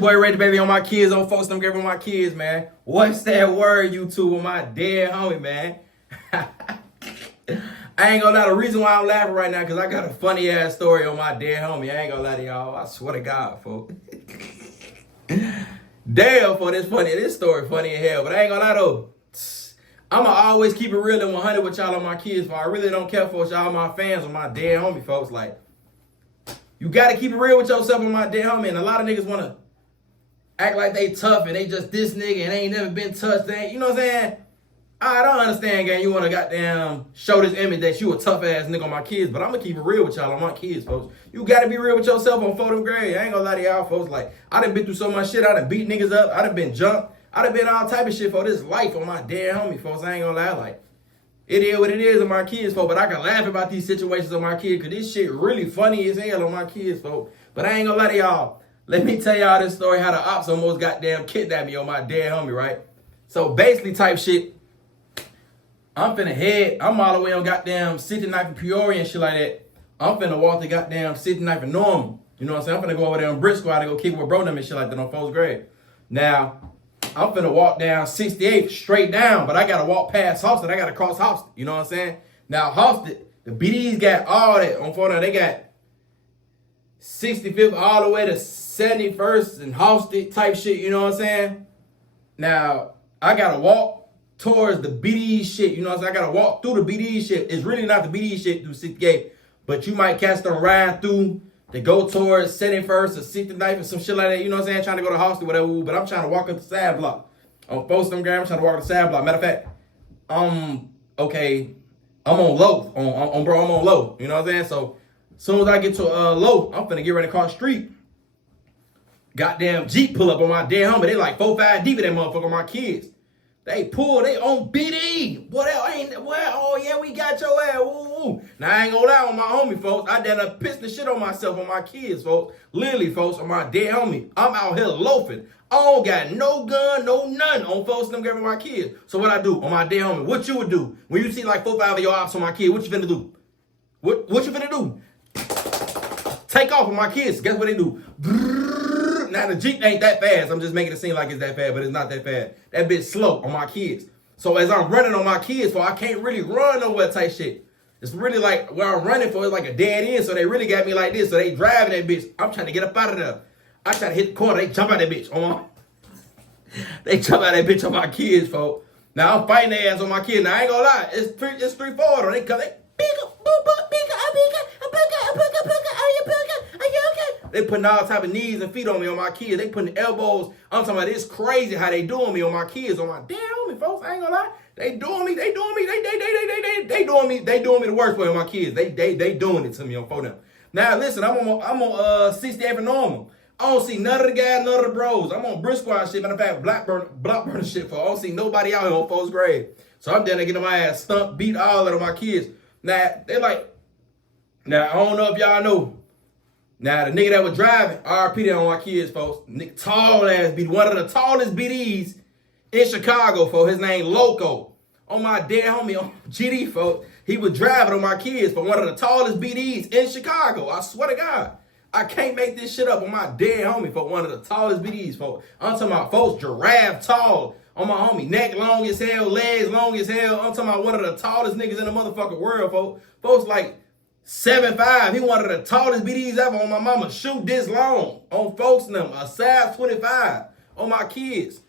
Boy, Reggiebaybee on my kids, on folks, them giving my kids, man. What's that word, YouTube, with my dead homie, man? I ain't gonna lie, the reason why I'm laughing right now, because I got a funny ass story on my dead homie. I ain't gonna lie to y'all. I swear to God, folks. Damn, for this story funny as hell. But I ain't gonna lie though. I'ma always keep it real and 100 with y'all on my kids, for I really don't care for y'all, my fans, or my dead homie, folks. Like, you gotta keep it real with yourself and my dead homie. And a lot of niggas wanna act like they tough and they just this nigga and they ain't never been touched. They ain't, you know what I'm saying? I don't understand, gang. You want to goddamn show this image that you a tough ass nigga on my kids, but I'm gonna keep it real with y'all on my kids, folks. You gotta be real with yourself on photo grade. I ain't gonna lie to y'all, folks. Like, I done been through so much shit. I done beat niggas up. I done been jumped. I done been all type of shit for this life on my dead homie, folks. I ain't gonna lie. Like, it is what it is on my kids, folks. But I can laugh about these situations on my kids, because this shit really funny as hell on my kids, folks. But I ain't gonna lie to y'all. Let me tell y'all this story how the Opps almost goddamn kidnapped me on my dead homie, right? So basically type shit, I'm finna head, I'm all the way on goddamn 69th and Peoria and shit like that. I'm finna walk the goddamn 69th and Normal. You know what I'm saying? I'm finna go over there on Briscoe to go kick with bro them and shit like that on 4th grade. Now, I'm finna walk down 68th straight down, but I gotta walk past Halsted. I gotta cross Halsted. You know what I'm saying? Now, Halsted, the BDs got all that on phone. They got 65th all the way to 71st and Halsted type shit. You know what I'm saying? Now, I gotta walk towards the BD shit, you know what I'm saying? I gotta walk through the BD shit. It's really not the BD shit through 68, but you might catch them riding through to go towards 71st or 69th or some shit like that, you know what I'm saying? Trying to go to Hostel, whatever, but I'm trying to walk up the side block. On Postum Gram, I'm trying to walk up the side block. Matter of fact, okay, I'm on low. I'm on low, you know what I'm saying? So, as soon as I get to low, I'm finna get ready to cross the street. Goddamn Jeep pull up on my damn homie. They like 4-5 deep in that motherfucker on my kids. They pull, they on BD. What else? Oh yeah, we got your ass. Woo. Now I ain't gonna lie on my homie, folks. I done pissed the shit on myself on my kids, folks. Literally, folks, on my dead homie. I'm out here loafing. I don't got no gun, no nothing on folks them grabbing my kids. So what I do on my dead homie? What you would do when you see like 4-5 of your Opps on my kid? What you finna do? What you finna do? Take off on my kids. Guess what they do? Now, the Jeep ain't that fast. I'm just making it seem like it's that fast, but it's not that fast. That bitch slow on my kids. So as I'm running on my kids for, I can't really run nowhere type shit. It's really like where I'm running for is like a dead end. So they really got me like this. So they driving that bitch. I'm trying to get up out of there. I try to hit the corner. They jump out that bitch. They jump out that bitch on my kids, folks. Now I'm fighting their ass on my kids. Now I ain't gonna lie. It's 3-4. They come. They putting all type of knees and feet on me on my kids. They putting elbows. I'm talking about it's crazy how they doing me on my kids, on my damn homie, folks. I ain't gonna lie. They doing me the worst way on my kids. They doing it to me on phone now. Now listen, I'm on 68th and Normal. I don't see none of the guys, none of the bros. I'm on Briscoe shit. Matter of fact, block burner shit for. I don't see nobody out here on 4th grade. So I'm down there getting my ass stumped, beat all of my kids. Now they like. Now I don't know if y'all know. Now, the nigga that was driving, RP that on my kids, folks. Nigga, tall ass BD. One of the tallest BDs in Chicago, folks. His name Loco. On my dead homie, on GD, folks. He was driving on my kids for one of the tallest BDs in Chicago. I swear to God. I can't make this shit up on my dead homie for one of the tallest BDs, folks. I'm talking about folks giraffe tall. On my homie, neck long as hell, legs long as hell. I'm talking about one of the tallest niggas in the motherfucking world, folks. Folks like 7'5", he one of the tallest BDs ever on my mama. Shoot this long on folks and them. A size 25 on my kids.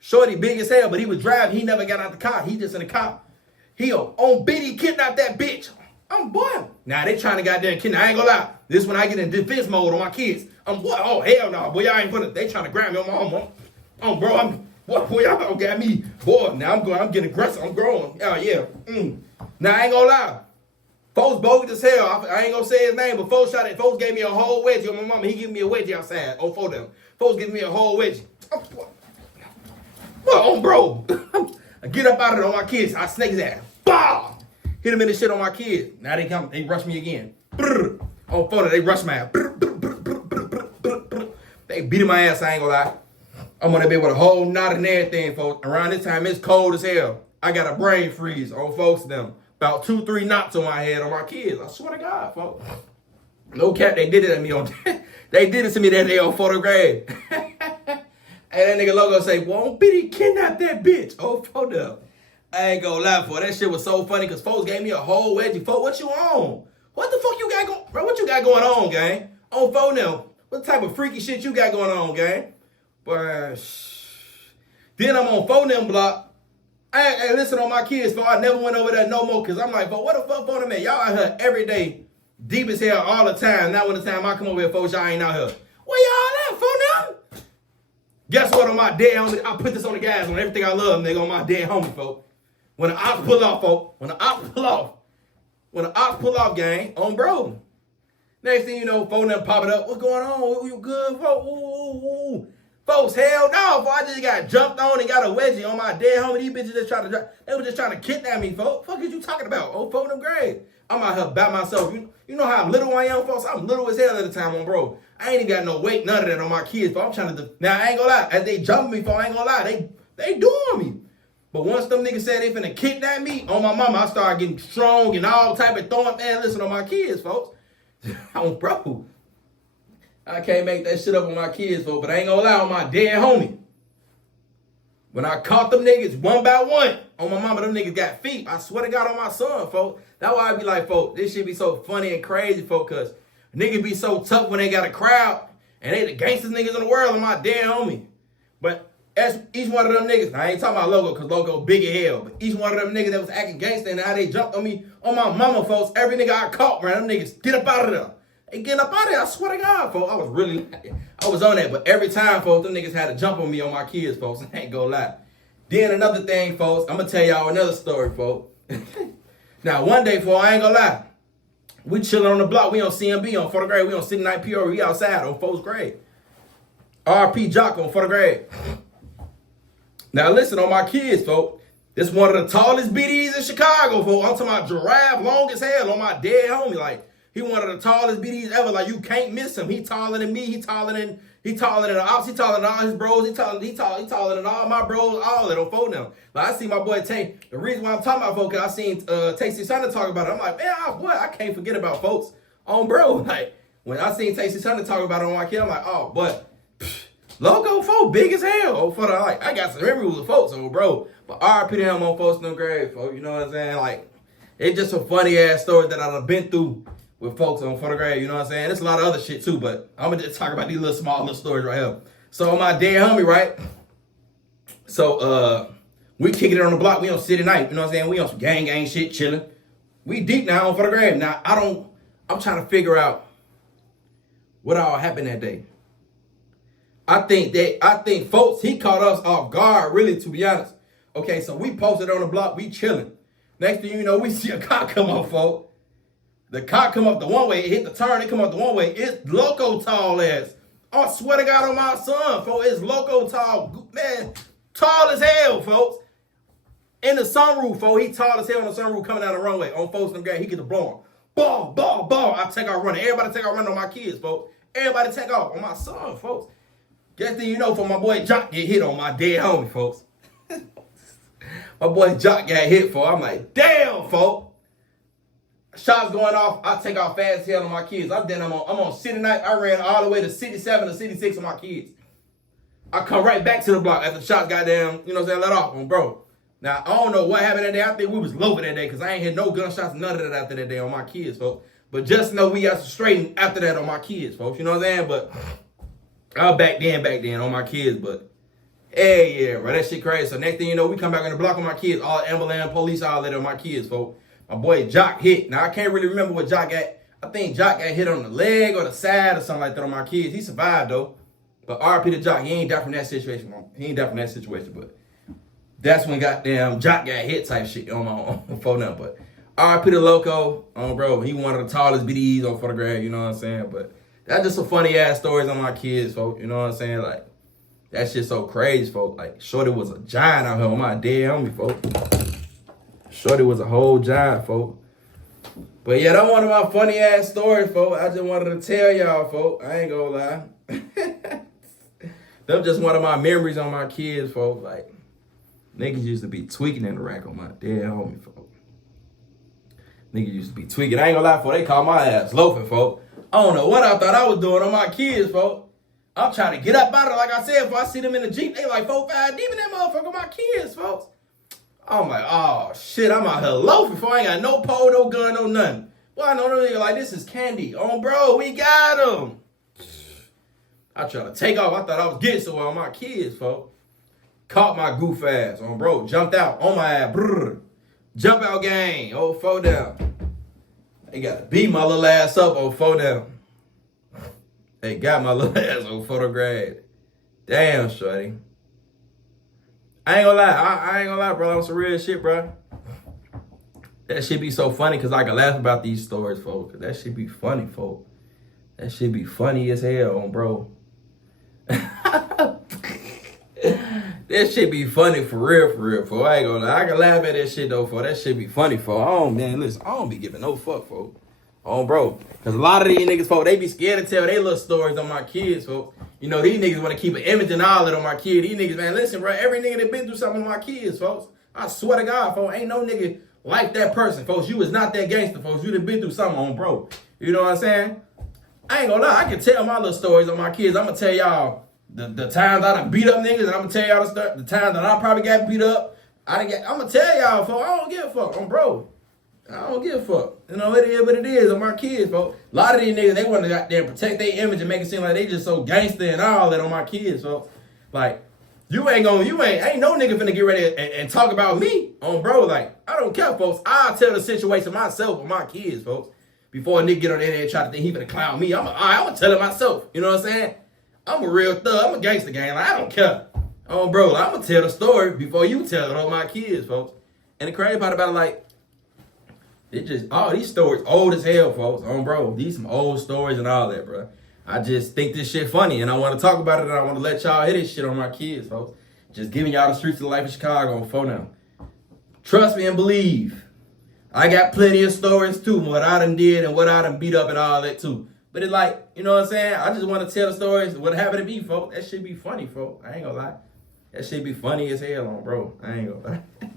Shorty big as hell, but he was driving. He never got out the car. He just in the car. He on BD kidnapped that bitch. I'm boy. Now they trying to goddamn kidnap. I ain't gonna lie. This when I get in defense mode on my kids. I'm boy. Oh hell no, boy. Y'all ain't put it. They trying to grab me on my home. Bro. Boy, y'all don't got me. Boy, now I'm getting aggressive. I'm growing. Oh yeah. Now I ain't gonna lie. Folks bogus as hell. I ain't gonna say his name, but folks gave me a whole wedgie on my mama. He gave me a wedgie outside. Oh, for them. Folks gave me a whole wedgie. Bro. I get up out of it on my kids. I snake his ass. Bah! Hit him in the shit on my kids. Now they come. They rush me again. On photo, they rush my ass. They beating my ass. I ain't gonna lie. I'm on that bed with a whole knot and everything, folks. Around this time, it's cold as hell. I got a brain freeze on folks them. About 2-3 knots on my head on my kids. I swear to God, folks. No cap, they did it to me on. They did it to me that day on 4th grade. And that nigga Logo say, well, Biddy kidnap that bitch. Oh, hold up. I ain't gonna lie, for that shit was so funny because folks gave me a whole wedgie. Folks, what you on? What the fuck you got going? Bro, what you got going on, gang? On phone now. What type of freaky shit you got going on, gang? But then I'm on phone them block. I ain't listen on my kids, for I never went over there no more because I'm like, but what the fuck phone them at? Y'all out here every day, deep as hell all the time. Now when the time I come over here, folks, y'all ain't out here. Where y'all at, phone them? Guess what? On my dead homie, I put this on the gas on everything I love, nigga, on my dead homie, folks. When the Opps pull off, folks. When the Opps pull off, gang, on bro. Next thing you know, phone them popping up. What's going on? You good, folks? Ooh. Folks, hell no, folks. I just got jumped on and got a wedgie on my dead homie. These bitches just trying to, they were just trying to kidnap me, folks. Fuck is you talking about? Oh, phone them grave. I'm out here by myself. You know how little I am, folks? I'm little as hell at the time on bro. I ain't even got no weight, none of that on my kids, folks. I'm trying to, now I ain't gonna lie. As they jump me, folks, I ain't gonna lie. They doing me. But once them niggas said they finna kidnap me, on my mama, I started getting strong and all type of throwing, man, listen on my kids, folks. I'm bro. I can't make that shit up on my kids, folks, but I ain't gonna lie on my dead homie. When I caught them niggas one by one, on my mama, them niggas got feet. I swear to God on my son, folks. That's why I be like, folks, this shit be so funny and crazy, folks, because niggas be so tough when they got a crowd, and they the gangsters niggas in the world on my dead homie. But as each one of them niggas, I ain't talking about Logo, because Logo big as hell, but each one of them niggas that was acting gangster and how they jumped on me, on my mama, folks, every nigga I caught, man, them niggas, get up out of there. They getting up out of there, I swear to God, folks. I was on that, but every time, folks, them niggas had to jump on me on my kids, folks, I ain't gonna lie. Then another thing, folks, I'm gonna tell y'all another story, folks. Now, one day, folks, I ain't gonna lie. We chilling on the block, we on CMB on 4th grade, we on City Night Peoria, we outside on 4th grade. RP Jock on 4th grade. Now listen on my kids, folks. This one of the tallest BDs in Chicago, folks. I'm talking about giraffe, long as hell on my dead homie. Like, he one of the tallest BDs ever. Like, you can't miss him. He taller than me. He taller than the Opps. He taller than all his bros. He taller than all my bros. All of them on phone now. Like, I see my boy Tay. The reason why I'm talking about folks, I seen Tasty Sunday talk about it. I'm like, man, I can't forget about folks on bro. Like, when I seen Tasty Sunday talk about it on my kid, I'm like, oh, but Logo, folks, big as hell. Oh, for the, like, I got some memories with folks, oh, bro. But RP to him on folks in them grave, folks. You know what I'm saying? Like, it's just a funny ass story that I've been through with folks on photograph, you know what I'm saying? There's a lot of other shit too, but I'm gonna just talk about these little small little stories right here. So my dead homie, right? So we kicking it on the block, we on City Night, you know what I'm saying? We on some gang shit, chilling. We deep now on photograph. Now I'm trying to figure out what all happened that day. I think folks, he caught us off guard, really, to be honest. Okay, so we posted on the block, we chilling. Next thing you know, we see a car come up, folks. The car come up the one way, it hit the turn, it come up the one way. It's Loco tall ass. I swear to God on my son, folks. It's Loco tall, man, tall as hell, folks. In the sunroof, folks. He tall as hell on the sunroof coming down the runway. On folks in the game, he get the blowing. Ball. I take off running. Everybody take off running on my kids, folks. Everybody take off on my son, folks. Guess thing you know, for my boy Jock get hit on my dead homie, folks. My boy Jock got hit, folks. I'm like, damn, folks. Shots going off, I take off fast as hell on my kids. I'm on City Night. I ran all the way to City 7 to City 6 on my kids. I come right back to the block after the shots got down, you know what I'm saying, let off on bro. Now, I don't know what happened that day. I think we was loafing that day because I ain't hit no gunshots, none of that after that day on my kids, folks. But just know we got straightened after that on my kids, folks. You know what I'm saying? But I was back then on my kids, but hey, yeah, bro, that shit crazy. So next thing you know, we come back on the block on my kids, all ambulance, police, all that on my kids, folks. My boy Jock hit. Now, I can't really remember what Jock got. I think Jock got hit on the leg or the side or something like that on my kids. He survived, though. But RP to Jock, he ain't died from that situation. But that's when goddamn Jock got hit type shit on my phone now. But RP to Loco, bro, he one of the tallest BDs on photograph, you know what I'm saying? But that's just some funny ass stories on my kids, folks. You know what I'm saying? Like, that shit so crazy, folks. Like, Shorty was a giant out here on my dead homie, folks. Shorty was a whole giant, folks. But yeah, that's one of my funny ass stories, folks. I just wanted to tell y'all, folks. I ain't gonna lie. That's just one of my memories on my kids, folks. Like, niggas used to be tweaking in the rack on my dead homie, folks. Niggas used to be tweaking. I ain't gonna lie, folks. They call my ass loafing, folks. I don't know what I thought I was doing on my kids, folks. I'm trying to get up out of it. Like I said, if I see them in the Jeep, they like 4, 5 deep in that motherfucker, my kids, folks. I'm like, oh, shit, I'm out here loafing before I ain't got no pole, no gun, no nothing. Well, I know them niggas like, this is candy. Oh, bro, we got them. I tried to take off. I thought I was getting somewhere on my kids, folks. Caught my goof ass on bro. Jumped out on my ass. Brrr. Jump out gang. Oh, 4 down. They got to beat my little ass up on 4 down. They got my little ass on photograph. Damn, shorty. I ain't gonna lie. I ain't gonna lie, bro. On some real shit, bro. That shit be so funny because I can laugh about these stories, folks. That shit be funny, folks. That shit be funny as hell on bro. That shit be funny for real, folks. I ain't gonna lie. I can laugh at that shit, though, folks. That shit be funny, folks. Oh, man, listen. I don't be giving no fuck, folks. Oh, bro. Because a lot of these niggas, folks, they be scared to tell their little stories on my kids, folks. You know, these niggas want to keep an image and all that on my kid. These niggas, man, listen, bro. Every nigga that been through something on my kids, folks. I swear to God, folks. Ain't no nigga like that person, folks. You was not that gangster, folks. You done been through something on, bro. You know what I'm saying? I ain't gonna lie. I can tell my little stories on my kids. I'm gonna tell y'all the times I done beat up niggas, and I'm gonna tell y'all the times that I probably got beat up. I'm gonna tell y'all, folks. I don't give a fuck on bro. I don't give a fuck. You know, it is what it is on my kids, folks. A lot of these niggas, they want to goddamn protect their image and make it seem like they just so gangster and all that on my kids, folks. Like, ain't no nigga finna get ready and talk about me on bro. Like, I don't care, folks. I'll tell the situation myself with my kids, folks. Before a nigga get on there and try to think he finna clown me, I'm gonna tell it myself. You know what I'm saying? I'm a real thug. I'm a gangster gang. Like, I don't care. Oh, bro, like, I'm gonna tell the story before you tell it on my kids, folks. And the crazy part about it, like, it just, all these stories old as hell, folks. Oh, bro, these some old stories and all that, bro. I just think this shit funny, and I want to talk about it, and I want to let y'all hear this shit on my kids, folks. Just giving y'all the streets of the life of Chicago on phone now. Trust me and believe. I got plenty of stories, too, what I done did and what I done beat up and all that, too. But it's like, you know what I'm saying? I just want to tell the stories, what happened to me, folks. That shit be funny, folks. I ain't gonna lie. That shit be funny as hell on, bro. I ain't gonna lie.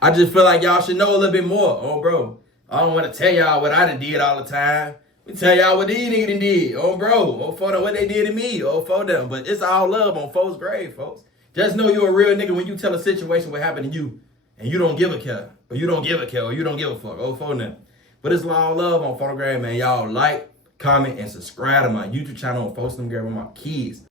I just feel like y'all should know a little bit more, oh, bro. I don't want to tell y'all what I done did all the time. We tell y'all what these niggas done did. Oh, bro. Oh, for them, what they did to me. Oh, for them. But it's all love on folks' grave, folks. Just know you're a real nigga when you tell a situation what happened to you and you don't give a care. Or you don't give a care. Or you don't give a fuck. Oh, for them. But it's all love on photograph, man. Y'all like, comment, and subscribe to my YouTube channel on Folks Them Girl with my kids.